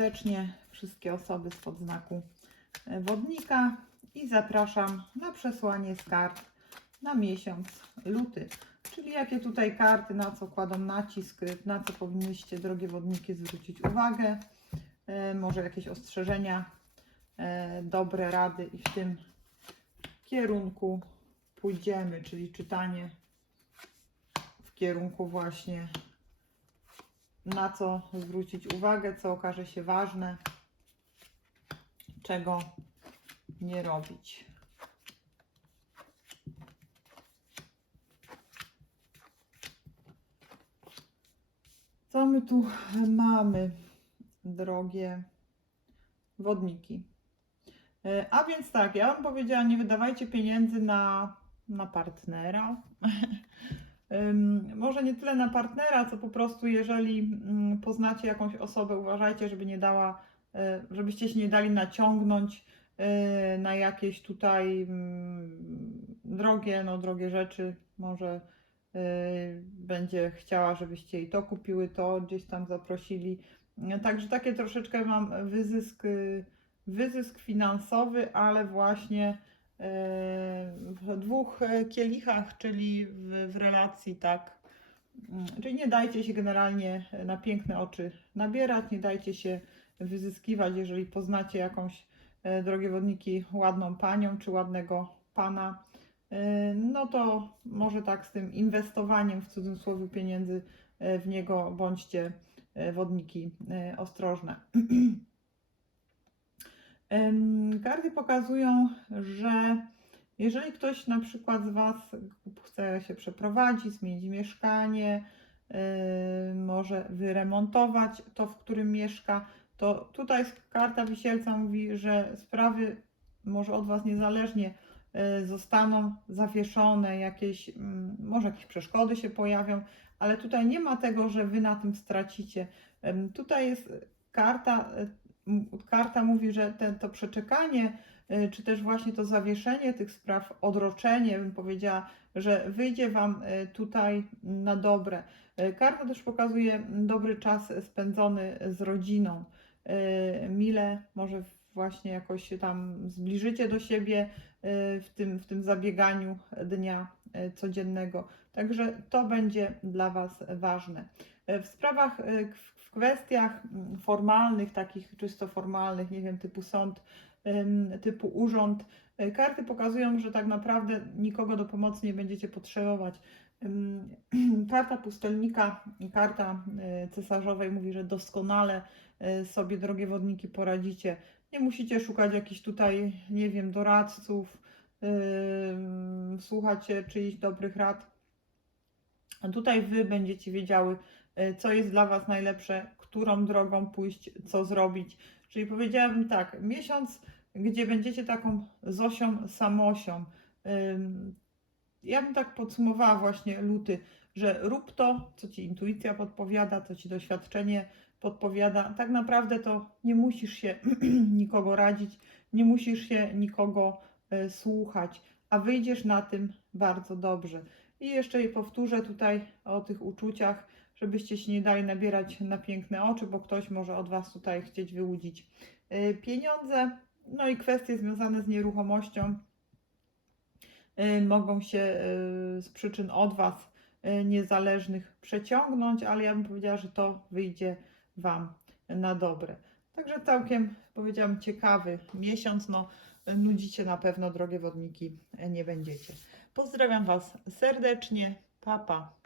Serdecznie wszystkie osoby spod znaku e, wodnika i zapraszam na przesłanie z kart na miesiąc luty. Czyli jakie tutaj karty, na co kładą nacisk, na co powinnyście, drogie wodniki, zwrócić uwagę. E, Może jakieś ostrzeżenia, e, dobre rady i w tym kierunku pójdziemy, czyli czytanie w kierunku właśnie na co zwrócić uwagę, co okaże się ważne, czego nie robić. Co my tu mamy, drogie wodniki? E, A więc tak, ja bym powiedziała, nie wydawajcie pieniędzy na, na partnera. Może nie tyle na partnera, co po prostu, jeżeli mm, poznacie jakąś osobę, uważajcie, żeby nie dała, e, żebyście się nie dali naciągnąć e, na jakieś tutaj mm, drogie, no drogie rzeczy. Może e, będzie chciała, żebyście i to kupiły, to gdzieś tam zaprosili. Także takie troszeczkę mam wyzysk, wyzysk finansowy, ale właśnie w dwóch kielichach, czyli w, w relacji, tak. Czyli nie dajcie się generalnie na piękne oczy nabierać, nie dajcie się wyzyskiwać, jeżeli poznacie jakąś, e, drogie wodniki, ładną panią czy ładnego pana, e, no to może tak z tym inwestowaniem w cudzysłowie pieniędzy e, w niego bądźcie wodniki ostrożne. Karty pokazują, że jeżeli ktoś na przykład z Was chce się przeprowadzić, zmienić mieszkanie, może wyremontować to, w którym mieszka, to tutaj karta wisielca mówi, że sprawy może od Was niezależnie yy, zostaną zawieszone, jakieś, może jakieś przeszkody się pojawią, ale tutaj nie ma tego, że Wy na tym stracicie. Tutaj jest karta, m- karta mówi, że ten, to przeczekanie, y, czy też właśnie to zawieszenie tych spraw, odroczenie, bym powiedziała, że wyjdzie Wam y, tutaj na dobre. Y, Karta też pokazuje dobry czas spędzony z rodziną. Mile może właśnie jakoś się tam zbliżycie do siebie w tym, w tym zabieganiu dnia codziennego. Także to będzie dla Was ważne. Y, W sprawach, y, w kwestiach formalnych, takich czysto formalnych, nie wiem, typu sąd, typu urząd, karty pokazują, że tak naprawdę nikogo do pomocy nie będziecie potrzebować. Karta pustelnika karta cesarzowej mówi, że doskonale sobie, drogie wodniki, poradzicie. Nie musicie szukać jakichś tutaj, nie wiem, doradców, słuchać czyichś dobrych rad. Tutaj Wy będziecie wiedziały, y, co jest dla Was najlepsze, którą drogą pójść, co zrobić. Czyli powiedziałabym tak, miesiąc, gdzie będziecie taką Zosią Samosią. Ja bym tak podsumowała właśnie luty, że rób to, co Ci intuicja podpowiada, co Ci doświadczenie podpowiada. Tak naprawdę to nie musisz się nikogo radzić, nie musisz się nikogo słuchać, a wyjdziesz na tym bardzo dobrze. I jeszcze powtórzę tutaj o tych uczuciach, żebyście się nie dali nabierać na piękne oczy, bo ktoś może od Was tutaj chcieć wyłudzić y, pieniądze. No i kwestie związane z nieruchomością y, mogą się z przyczyn od Was niezależnych przeciągnąć, ale ja bym powiedziała, że to wyjdzie Wam na dobre. Także całkiem, powiedziałam, ciekawy miesiąc. No, nudzicie na pewno, drogie wodniki, nie będziecie. Pozdrawiam Was serdecznie. Papa. Pa.